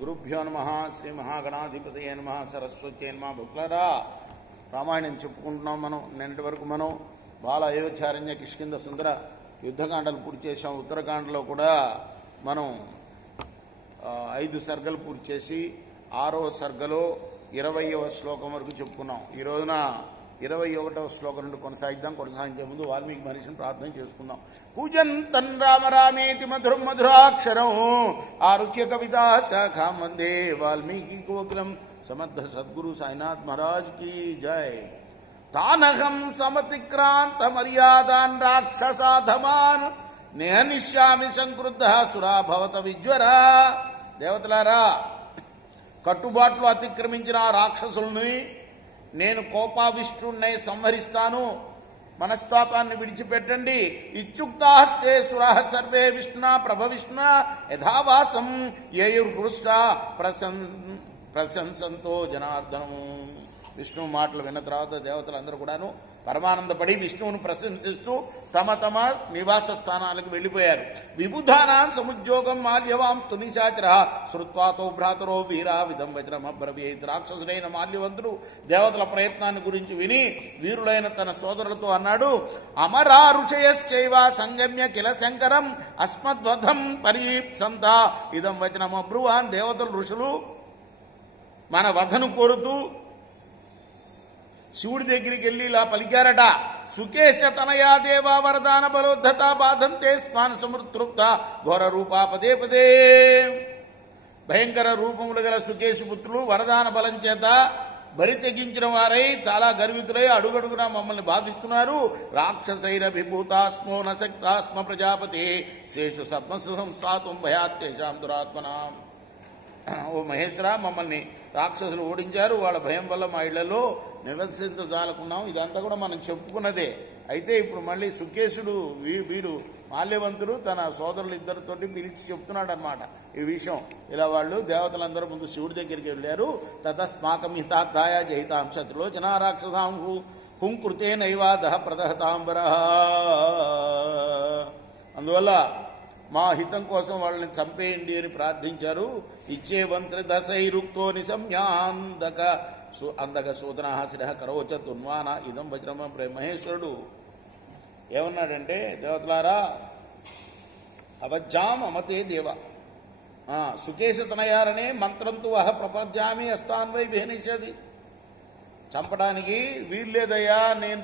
గురుభ్యో నమః. శ్రీ మహాగణాధిపతయే నమః. సరస్వత్యై నమః. భక్తులారా, రామాయణం చెప్పుకుంటున్నాం. మనం నిన్నటి వరకు మనం బాల అయోధ్యారణ్య కిష్కింధ సుందర యుద్ధకాండలు పూర్తి చేసాం. ఉత్తరకాండలో కూడా మనం 5 సర్గలు పూర్తి చేసి 6వ సర్గలో 20వ శ్లోకం వరకు చెప్పుకున్నాం. ఈ రోజున 21వ శ్లోకం నుండి కొనసాగించే ముందు వాల్మీకి మహర్షిని ప్రార్థన చేసుకుందాం. పూజంతం రామ రామేతి మధురం మధురాక్షరం ఆరుహ్య కవితా శాఖాం వందే వాల్మీకి కోకిలం. సమర్థ సద్గురు సాయినాథ్ మహారాజ్ की जय. తానహం సమతిక్రాంత మర్యాదాన్ రాక్షసాధమాన్ నేహనిష్యామి సంక్రుద్ధ సురా భవత విజ్వర. దేవతలారా, కట్టుబాట్లు అతిక్రమించిన ఆ రాక్షసుల్ని నేను కోపావిష్టున్నై సంహరిస్తాను. మనస్తాపాన్ని విడిచిపెట్టండి. ఇచ్చుక్తాస్తే సురః సర్వే విష్ణునా ప్రభవిష్ణ యథావాసం యయుర్హృష్ట ప్రశంసంతో జనార్దనము. విష్ణువు మాటలు విన్న తర్వాత దేవతలందరూ కూడాను పరమానందపడి విష్ణువును ప్రశంసిస్తూ తమ తమ నివాస స్థానాలకు వెళ్లిపోయారు. విబుధానాం సముద్యోగం మాల్యవాంస్తు నిశాచర శ్రుత్వాతో భ్రాతరో వీరా విధం వజ్రమబ్రవీత్. రాక్షసుడైన మాల్యవంతుడు దేవతల ప్రయత్నాన్ని గురించి విని వీరులైన తన సోదరులతో అన్నాడు, అమరా రుచయశ్చైవ సంగమ్య కిల శంకరం అస్మద్వధం పరీప్సంత ఇదం వచనమబ్రువాన్. దేవతలు ఋషులు మన వధను కోరుతూ శివుడి దగ్గరికి వెళ్ళి ఇలా పలికారట, సుకేశ తనయా దేవా వరదాన బలోద్ధత బాధంతే స్మాన సమృతృప్త ఘోర రూపా పదే పదే. భయంకర రూపములు గల సుకేశ పుత్రులు వరదాన బలం చేత బరి తెగించిన వారై చాలా గర్వితులై అడుగడుగునా మమ్మల్ని బాధిస్తున్నారు. రాక్షసైరభిభూతాస్మో నశక్తాస్మ ప్రజాపతి శేషు సద్మసు సంస్థాతం భయాత్యేషాం దురాత్మనాం. ఓ మహేశ్వర, మమ్మల్ని రాక్షసులు ఓడించారు. వాళ్ళ భయం వల్ల మా ఇళ్లలో నివసించజాలకున్నాం. ఇదంతా కూడా మనం చెప్పుకున్నదే. అయితే ఇప్పుడు మళ్ళీ సుకేశుడు వీడు మాల్యవంతుడు తన సోదరులు ఇద్దరితోటి పిలిచి చెప్తున్నాడు అనమాట ఈ విషయం. ఇలా వాళ్ళు దేవతలందరూ ముందు శివుడి దగ్గరికి వెళ్ళారు. తతస్మాకం హితార్థాయ జయితాం శత్రులో జనా రాక్షసాం హుంకృతే నైవాదహ ప్రదహతాంబర. అందువల్ల మా హితం కోసం వాళ్ళని చంపేయండి అని ప్రార్థించారు. ఇచ్చే మంత్రి దశైరుక్తో నిశమ్యాందక అందక సూదన శిరః కరోచ తున్వాన ఇదం వజ్రమ. మహేశ్వరుడు ఏమన్నాడంటే, దేవతలారా, అవజ్జాం అమతే దేవ సుకేశతనయారనే మంత్రంతో వహ ప్రపద్యామి అస్తాన్వై విహనిషది. చంపడానికి వీల్లేదయ్యా, నేను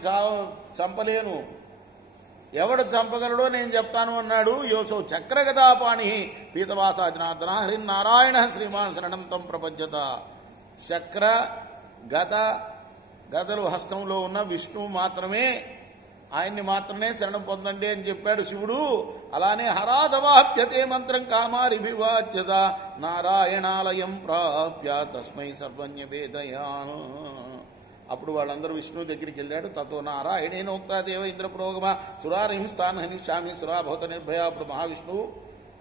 చంపలేను, ఎవడు చంపగలడో నేను చెప్తాను అన్నాడు. యోసో చక్రగదాపాణి పీతవాసా జనార్దన హరినారాయణ శ్రీమాన్ శరణం తం ప్రపంచత. చక్ర గదలు హస్తంలో ఉన్న విష్ణువు మాత్రమే, ఆయన్ని మాత్రమే శరణం పొందండి అని చెప్పాడు శివుడు. అలానే హరాధవాప్యతే మంత్రం కామారిభివాచ్యత నారాయణాలయం ప్రాప్య తస్మై సర్వజ్ఞ వేదయాన్. అప్పుడు వాళ్ళందరూ విష్ణువు దగ్గరికి వెళ్ళాడు. తతో నారాయణేనోక్తా దేవ ఇంద్ర పురోగమ సురారహింస్థాన్ హనిష్యామి సురాభవత నిర్భయ. అప్పుడు మహావిష్ణువు,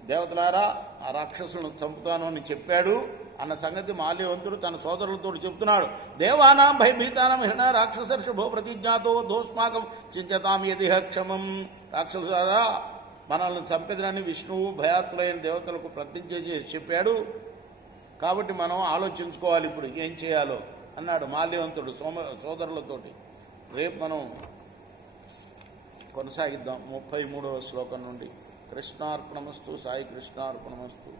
దేవతలారా, ఆ రాక్షసులను చంపుతాను అని చెప్పాడు అన్న సంగతి మాల్యవంతుడు తన సోదరులతో చెప్తున్నాడు. దేవానాం భయభీతానం హిరణ రాక్షసర్షభో ప్రతిజ్ఞాతో దోస్మాకం చించతాం యదిహ క్షమం. రాక్షసులారా, మనల్ని చంపెదరని విష్ణువు భయాత్తులైన దేవతలకు ప్రతిజ్ఞ చేసి చెప్పాడు. కాబట్టి మనం ఆలోచించుకోవాలి ఇప్పుడు ఏం చేయాలో అన్నాడు మాల్యవంతుడు సోదరులతోటి. రేపు మనం కొనసాగిద్దాం 33వ శ్లోకం నుండి. కృష్ణార్పణమస్తు. సాయి కృష్ణార్పణమస్తు.